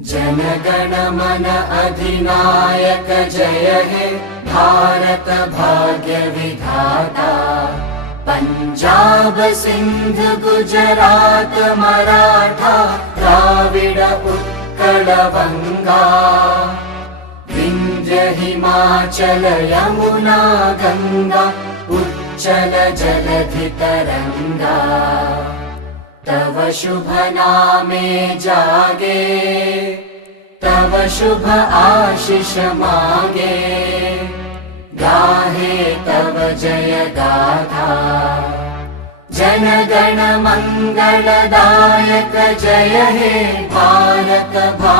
जनगण मन अधिनायक जय हे भारत भाग्य विधाता। पंजाब सिंध गुजरात मराठा द्राविड उत्कल बंगा। विंध्य हिमाचल यमुना गंगा उच्चल जलधि तरंगा। तव शुभ नामे जागे तव शुभ आशीष मागे। गाहे तव जय गाथा जनगण मंगलदायक जय हे भारत भाग्य